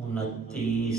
29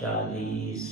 40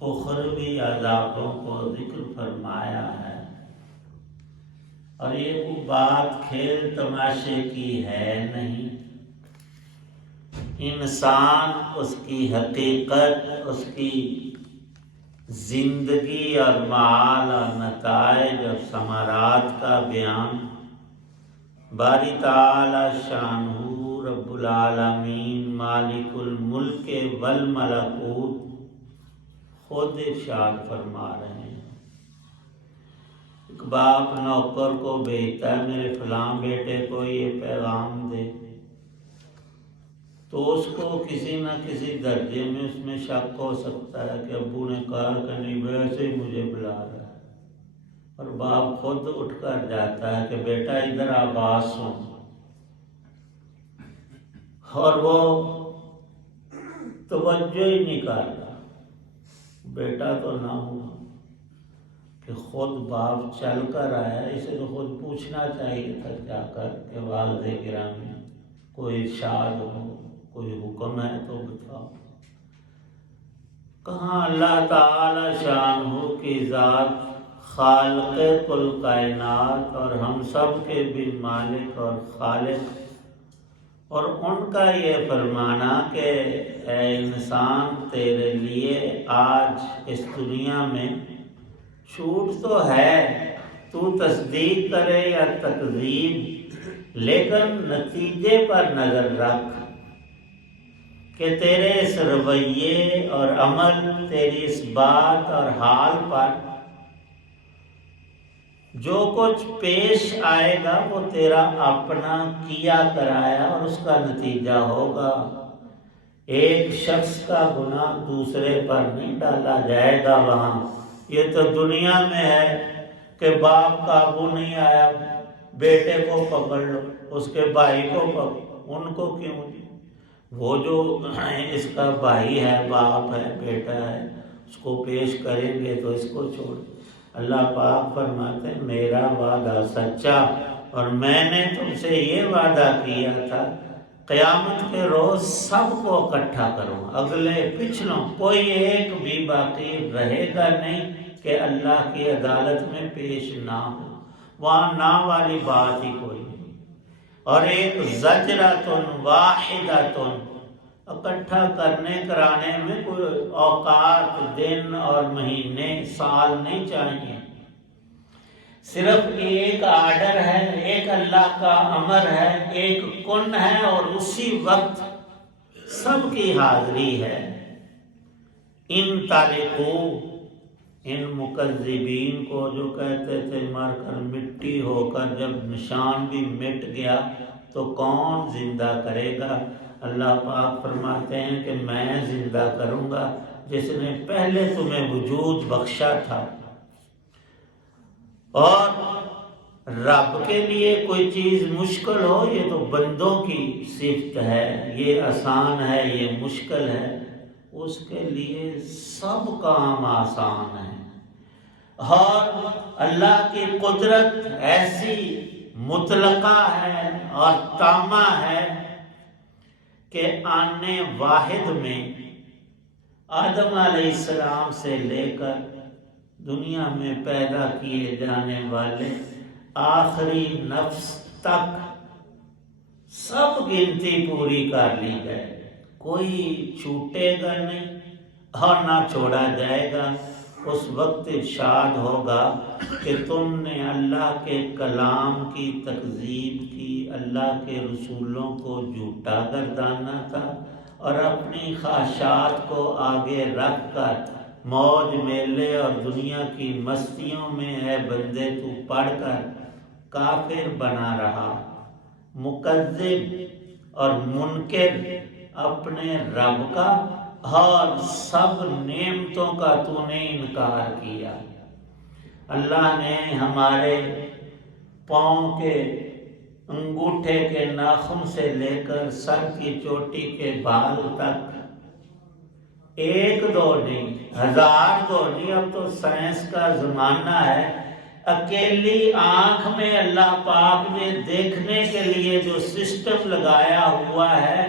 اخروی عذابوں کو ذکر فرمایا ہے، اور یہ کوئی بات کھیل تماشے کی ہے نہیں۔ انسان اس کی حقیقت، اس کی زندگی اور معال اور نتائج اور ثمرات کا بیان باری تعالی شانہ رب العالمین مالک الملک والملکوت خود ارشاد فرما رہے ہیں۔ ایک باپ نوکر کو بھیجتا ہے، میرے فلاں بیٹے کو یہ پیغام دے، تو اس کو کسی نہ کسی درجے میں اس میں شک ہو سکتا ہے کہ ابو نے کہا کہ نہیں ویسے ہی مجھے بلا رہا ہے، اور باپ خود اٹھ کر جاتا ہے کہ بیٹا ادھر آواز سن، اور وہ توجہ ہی نہیں کرتا۔ بیٹا تو نہ ہوا کہ خود باپ چل کر آیا، اسے تو خود پوچھنا چاہیے تھا جا کر کہ والد گرامی کوئی ارشاد ہو، کوئی حکم ہے تو بتاؤ۔ کہاں اللہ تعالی شانہ کی ذات خالق کل کائنات اور ہم سب کے بھی مالک اور خالق، اور ان کا یہ فرمانا کہ اے انسان تیرے لیے آج اس دنیا میں چھوٹ تو ہے، تو تصدیق کرے یا تکذیب، لیکن نتیجے پر نظر رکھ کہ تیرے اس رویے اور عمل، تیری اس بات اور حال پر جو کچھ پیش آئے گا وہ تیرا اپنا کیا کرایا اور اس کا نتیجہ ہوگا۔ ایک شخص کا گناہ دوسرے پر نہیں ڈالا جائے گا وہاں۔ یہ تو دنیا میں ہے کہ باپ قابو نہیں آیا، بیٹے کو پکڑ لو، اس کے بھائی کو پکڑ، ان کو کیوں؟ وہ جو اس کا بھائی ہے، باپ ہے، بیٹا ہے، اس کو پیش کریں گے تو اس کو چھوڑ۔ اللہ پاک فرماتے ہیں میرا وعدہ سچا، اور میں نے تم سے یہ وعدہ کیا تھا قیامت کے روز سب کو اکٹھا کروں، اگلے پچھلوں کوئی ایک بھی باقی رہے گا نہیں کہ اللہ کی عدالت میں پیش نہ ہو، وہاں نہ والی بات ہی کوئی نہیں۔ اور ایک زجرۃ واحدۃ، اکٹھا کرنے کرانے میں کوئی اوقات، دن اور مہینے، سال نہیں چاہیے، صرف ایک آرڈر ہے، ایک اللہ کا امر ہے، ایک کن ہے، اور اسی وقت سب کی حاضری ہے۔ ان طالقو، ان مکذبین کو جو کہتے تھے مر کر مٹی ہو کر جب نشان بھی مٹ گیا تو کون زندہ کرے گا؟ اللہ پاک فرماتے ہیں کہ میں زندہ کروں گا جس نے پہلے تمہیں وجود بخشا تھا۔ اور رب کے لیے کوئی چیز مشکل ہو، یہ تو بندوں کی صفت ہے، یہ آسان ہے، یہ مشکل ہے، اس کے لیے سب کام آسان ہے۔ اور اللہ کی قدرت ایسی مطلقہ ہے اور تامہ ہے کہ آنے واحد میں آدم علیہ السلام سے لے کر دنیا میں پیدا کیے جانے والے آخری نفس تک سب گنتی پوری کر لی جائے، کوئی چھوٹے گا نہیں اور نہ چھوڑا جائے گا۔ اس وقت ارشاد ہوگا کہ تم نے اللہ کے کلام کی تکذیب کی، اللہ کے رسولوں کو جھوٹا گردانا تھا، اور اپنی خواہشات کو آگے رکھ کر موج میلے اور دنیا کی مستیوں میں ہے بندے تو پڑھ کر کافر بنا رہا، مکذب اور منکر اپنے رب کا، اور سب نعمتوں کا تو نے انکار کیا۔ اللہ نے ہمارے پاؤں کے انگوٹھے کے ناخن سے لے کر سر کی چوٹی کے بال تک ایک دو نہیں، ہزار دو نہیں، اب تو سائنس کا زمانہ ہے، اکیلی آنکھ میں اللہ پاک نے دیکھنے کے لیے جو سسٹم لگایا ہوا ہے،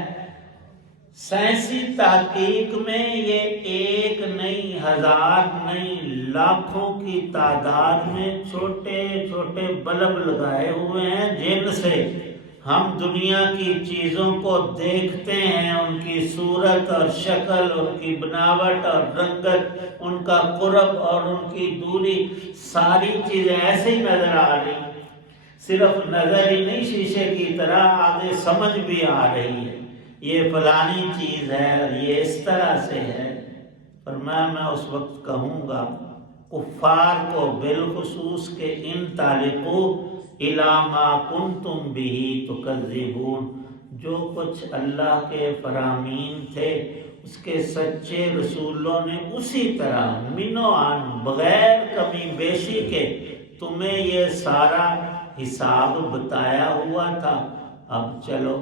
سائنسی تحقیق میں یہ ایک نہیں ہزار نہیں لاکھوں کی تعداد میں چھوٹے چھوٹے بلب لگائے ہوئے ہیں جن سے ہم دنیا کی چیزوں کو دیکھتے ہیں، ان کی صورت اور شکل، ان کی بناوٹ اور رنگت، ان کا قرب اور ان کی دوری، ساری چیزیں ایسے ہی نظر آ رہی، صرف نظر ہی نہیں، شیشے کی طرح آگے سمجھ بھی آ رہی ہے یہ فلانی چیز ہے اور یہ اس طرح سے ہے۔ فرمایا میں اس وقت کہوں گا کفار کو بالخصوص کہ ان تعلقو الی ما کنتم بہ تکذبون، جو کچھ اللہ کے فرامین تھے اس کے سچے رسولوں نے اسی طرح منو عن بغیر کمی بیشی کے تمہیں یہ سارا حساب بتایا ہوا تھا۔ اب چلو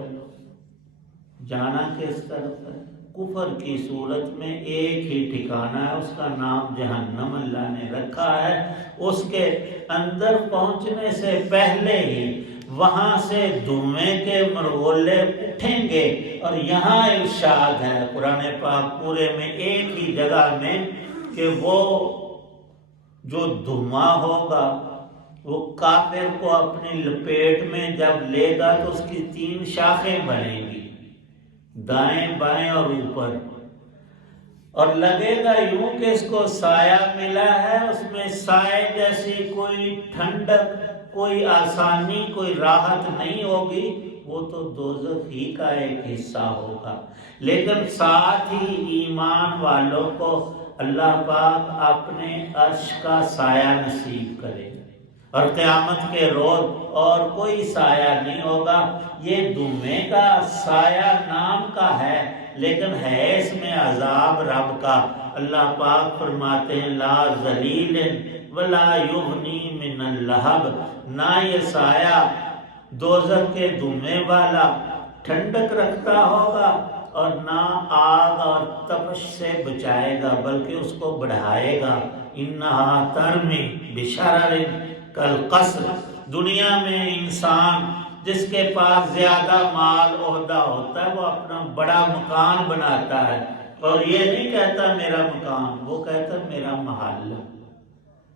جانا کس طرف ہے؟ کفر کی صورت میں ایک ہی ٹھکانہ ہے، اس کا نام جہنم اللہ نے رکھا ہے۔ اس کے اندر پہنچنے سے پہلے ہی وہاں سے دھوئیں کے مرغولے اٹھیں گے، اور یہاں ارشاد ہے قرآن پاک پورے میں ایک ہی جگہ میں کہ وہ جو دھواں ہوگا وہ کافر کو اپنی لپیٹ میں جب لے گا تو اس کی 3 شاخیں بنیں گی، دائیں بائیں اور اوپر، اور لگے گا یوں کہ اس کو سایہ ملا ہے، اس میں سائے جیسی کوئی ٹھنڈک، کوئی آسانی، کوئی راحت نہیں ہوگی، وہ تو دوزخ ہی کا ایک حصہ ہوگا۔ لیکن ساتھ ہی ایمان والوں کو اللہ پاک اپنے عرش کا سایہ نصیب کرے، اور قیامت کے روز اور کوئی سایہ نہیں ہوگا۔ یہ دھوئیں کا سایہ نام کا ہے لیکن ہے اس میں عذاب رب کا۔ اللہ پاک فرماتے ہیں لا ذلیل ولا یغنی من اللہب، نہ یہ سایہ دوزخ کے دھوئیں والا ٹھنڈک رکھتا ہوگا اور نہ آگ اور تپش سے بچائے گا بلکہ اس کو بڑھائے گا۔ انہا ترمی بشرر کالقصر، دنیا میں انسان جس کے پاس زیادہ مال عہدہ ہوتا ہے وہ اپنا بڑا مکان بناتا ہے، اور یہ نہیں کہتا میرا مکان، وہ کہتا میرا محل۔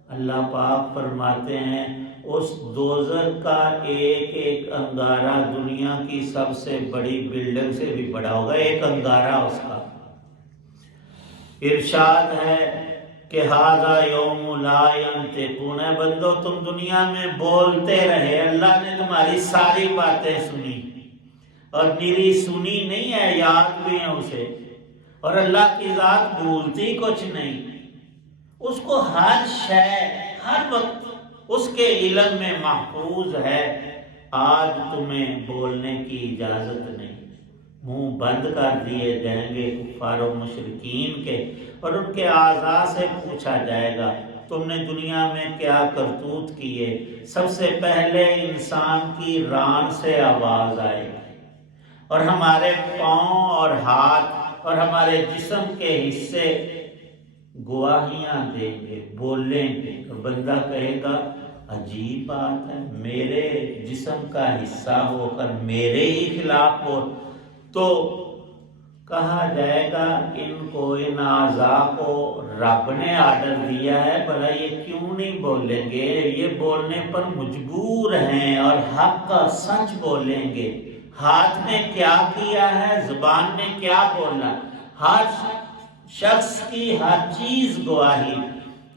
اللہ پاک فرماتے ہیں اس دوزخ کا ایک ایک انگارہ دنیا کی سب سے بڑی بلڈنگ سے بھی بڑا ہوگا، ایک انگارہ اس کا۔ ارشاد ہے کہ ھذا یوم لا ینطقون، اے بندو تم دنیا میں بولتے رہے، اللہ نے تمہاری ساری باتیں سنی، اور میری سنی نہیں ہے، یاد بھی ہے اسے، اور اللہ کی ذات بھولتی کچھ نہیں، اس کو ہر شے ہر وقت اس کے علم میں محفوظ ہے۔ آج تمہیں بولنے کی اجازت نہیں، منہ بند کر دیے جائیں گے کفار و مشرکین کے، اور ان کے اعضاء سے پوچھا جائے گا تم نے دنیا میں کیا کرتوت کیے۔ سب سے پہلے انسان کی ران سے آواز آئے گی، اور ہمارے پاؤں اور ہاتھ اور ہمارے جسم کے حصے گواہیاں دیں گے، بولیں گے، اور بندہ کہے گا عجیب بات ہے، میرے جسم کا حصہ ہو کر میرے ہی خلاف ہو۔ تو کہا جائے گا ان کو، ان اعضاء کو رب نے آرڈر دیا ہے، بھلا یہ کیوں نہیں بولیں گے؟ یہ بولنے پر مجبور ہیں اور حق کا سچ بولیں گے۔ ہاتھ نے کیا کیا ہے، زبان نے کیا بولا، ہر شخص کی ہر چیز گواہی۔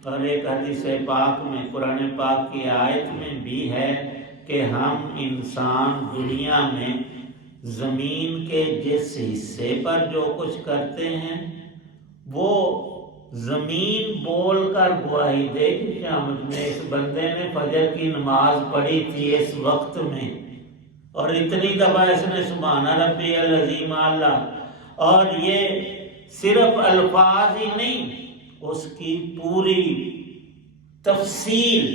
اور ایک حدیث پاک میں، قرآن پاک کی آیت میں بھی ہے کہ ہم انسان دنیا میں زمین کے جس حصے پر جو کچھ کرتے ہیں وہ زمین بول کر گواہی دے گی قیامت میں، اس بندے نے فجر کی نماز پڑھی تھی اس وقت میں، اور اتنی دفعہ اس نے سبحان ربی العظیم اللہ، اور یہ صرف الفاظ ہی نہیں، اس کی پوری تفصیل۔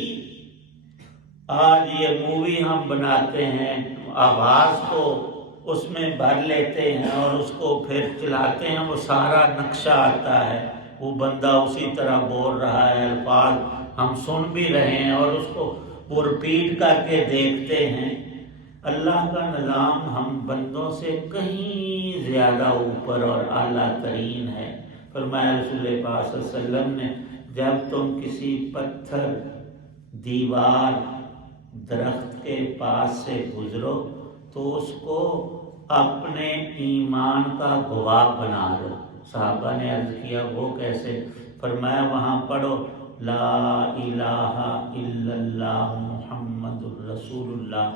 آج یہ مووی ہم بناتے ہیں، آواز کو اس میں بھر لیتے ہیں اور اس کو پھر چلاتے ہیں، وہ سارا نقشہ آتا ہے، وہ بندہ اسی طرح بول رہا ہے، الفاظ ہم سن بھی رہے ہیں اور اس کو وہ رپیٹ کر کے دیکھتے ہیں۔ اللہ کا نظام ہم بندوں سے کہیں زیادہ اوپر اور اعلیٰ ترین ہے۔ فرمایا رسول پاک صلی اللہ علیہ وسلم نے جب تم کسی پتھر، دیوار، درخت کے پاس سے گزرو تو اس کو اپنے ایمان کا گواہ بنا لو۔ صحابہ نے عرض کیا وہ کیسے؟ فرمایا وہاں پڑھو لا الہ الا اللہ محمد الرسول اللہ۔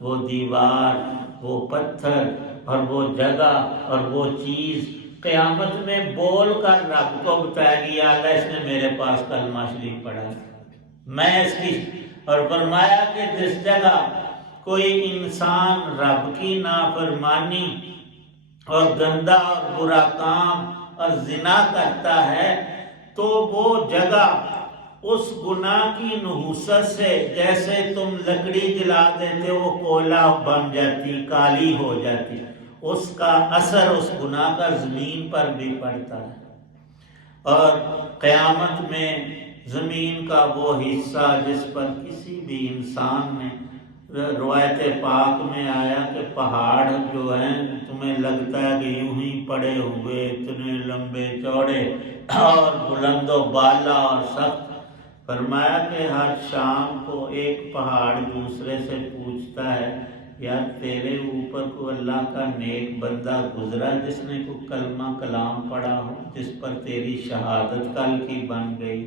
وہ دیوار، وہ پتھر اور وہ جگہ اور وہ چیز قیامت میں بول کر رب کو بتائے گی، یا اللہ اس نے میرے پاس کلمہ شریف پڑھا، میں اس کی۔ اور فرمایا کہ جس جگہ کوئی انسان رب کی نافرمانی اور گندا اور برا کام اور زنا کرتا ہے تو وہ جگہ اس گناہ کی نحوست سے جیسے تم لکڑی جلا دیتے وہ کوئلہ بن جاتی، کالی ہو جاتی، اس کا اثر اس گناہ کا زمین پر بھی پڑتا ہے۔ اور قیامت میں زمین کا وہ حصہ جس پر کسی بھی انسان نے، روایت پاک میں آیا کہ پہاڑ جو ہیں تمہیں لگتا ہے کہ یوں ہی پڑے ہوئے، اتنے لمبے چوڑے اور بلند و بالا اور سخت، فرمایا کہ ہر شام کو ایک پہاڑ دوسرے سے پوچھتا ہے یار تیرے اوپر کو اللہ کا نیک بندہ گزرا جس نے کوئی کلمہ کلام پڑھا ہو، جس پر تیری شہادت کل کی بن گئی؟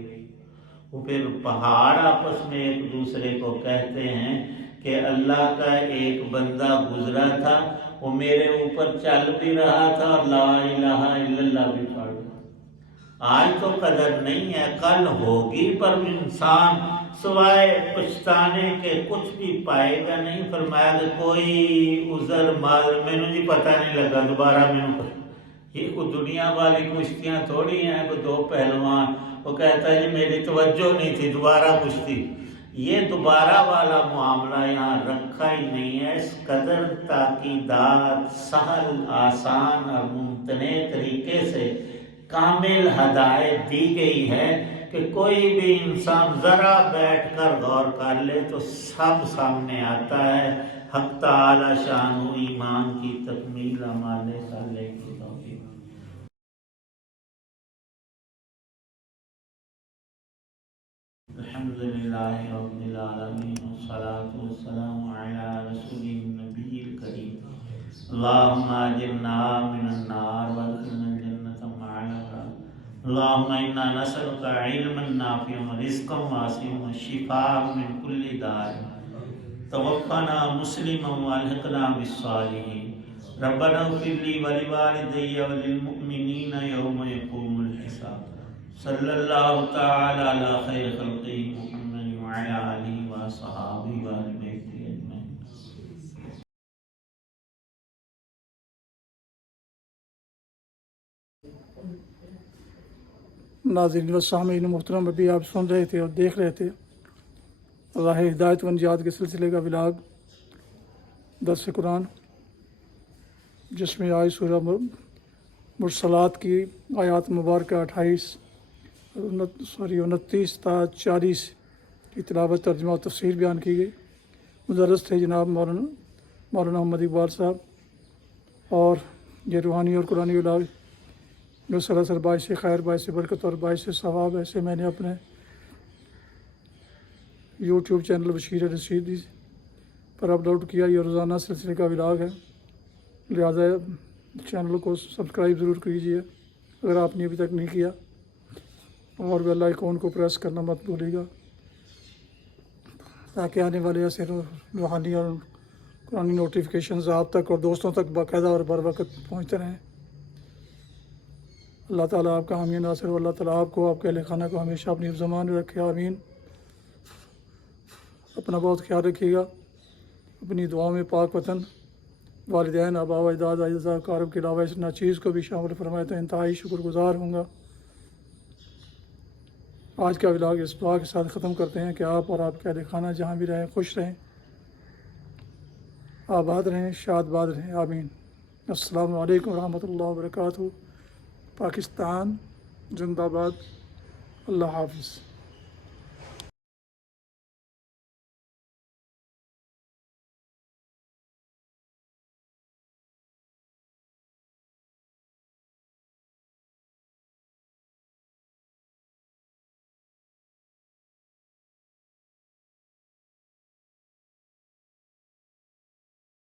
وہ پھر پہاڑ آپس میں ایک دوسرے کو کہتے ہیں کہ اللہ کا ایک بندہ گزرا تھا، وہ میرے اوپر چل بھی رہا تھا اور لا الہ الا اللہ بھی پڑھ رہا۔ آج تو قدر نہیں ہے، کل ہوگی، پر انسان سوائے پچھتانے کے کچھ بھی پائے گا نہیں۔ فرمایا کہ کوئی عذر مینوں جی پتہ نہیں لگا، دوبارہ مینوں یہ کوئی دنیا والی کشتیاں تھوڑی ہیں، کوئی دو پہلوان وہ کہتا ہے جی میری توجہ نہیں تھی دوبارہ کشتی، یہ دوبارہ والا معاملہ یہاں رکھا ہی نہیں ہے۔ اس قدر تاکیدات سہل، آسان اور ممتنع طریقے سے کامل ہدایت دی گئی ہے کہ کوئی بھی انسان ذرا بیٹھ کر غور کر لے تو سب سامنے آتا ہے۔ حق تعالی شان ایمان کی تکمیل ہمارے صالح کی توفیق۔ الحمدللہ رب العالمین والصلاة والسلام علی رسول النبی الکریم اللہم اجرنا من النار وادخلنا الجنة مع الابرار اللہم انا نسألک علما نافعا ورزقا واسعا وشفاء من کل داء توفنا مسلما والحقنا بالصالحین ربنا اغفر لی ولوالدی وللمؤمنین یوم یقوم الحساب صلی اللہ تعالی علی خیر خلقہ محمد وعلی آلہ وصحابہ وآل بیتہ اجمعین۔ ناظرین و سامعین محترم، ابھی آپ سن رہے تھے اور دیکھ رہے تھے راہ ہدایت و نجات کے سلسلے کا ولاگ درس قرآن، جس میں آج سورہ مرسلات کی آیات مبارکہ 29 تا 40 کی تلاوت، ترجمہ و تفسیر بیان کی گئی۔ مدرس تھے جناب مولانا محمد اقبال صاحب، اور یہ روحانی اور قرآنی ولاگ جو سراسر باعث خیر، باعث برکت اور باعث ثواب ہے، اسے میں نے اپنے یوٹیوب چینل بشیر رشیدی پر اپلوڈ کیا۔ یہ روزانہ سلسلے کا ولاگ ہے، لہٰذا چینل کو سبسکرائب ضرور کیجیے اگر آپ نے ابھی تک نہیں کیا، اور بیل آئیکن کو پریس کرنا مت بھولیے گا تاکہ آنے والے ایسے روحانی اور قرآنی نوٹیفیکیشنز آپ تک اور دوستوں تک باقاعدہ اور بر وقت پہنچتے رہیں۔ اللہ تعالیٰ آپ کا حامی ناصر، اللہ تعالیٰ آپ کو، آپ کے اہل خانہ کو ہمیشہ اپنی حفظ امان میں رکھے، آمین۔ اپنا بہت خیال رکھیے گا، اپنی دعاؤں میں پاک وطن، والدین، آباء و اجداد، اعزاء اقارب کے علاوہ اس ناچیز کو بھی شامل فرمائے تو انتہائی شکر گزار ہوں گا۔ آج کا ولاگ اس دعا کے ساتھ ختم کرتے ہیں کہ آپ اور آپ کے اہل خانہ جہاں بھی رہیں خوش رہیں، آباد رہیں، شاد باد رہیں، آمین۔ السلام علیکم ورحمۃ اللہ وبرکاتہ۔ پاکستان زندہ باد۔ اللہ حافظ۔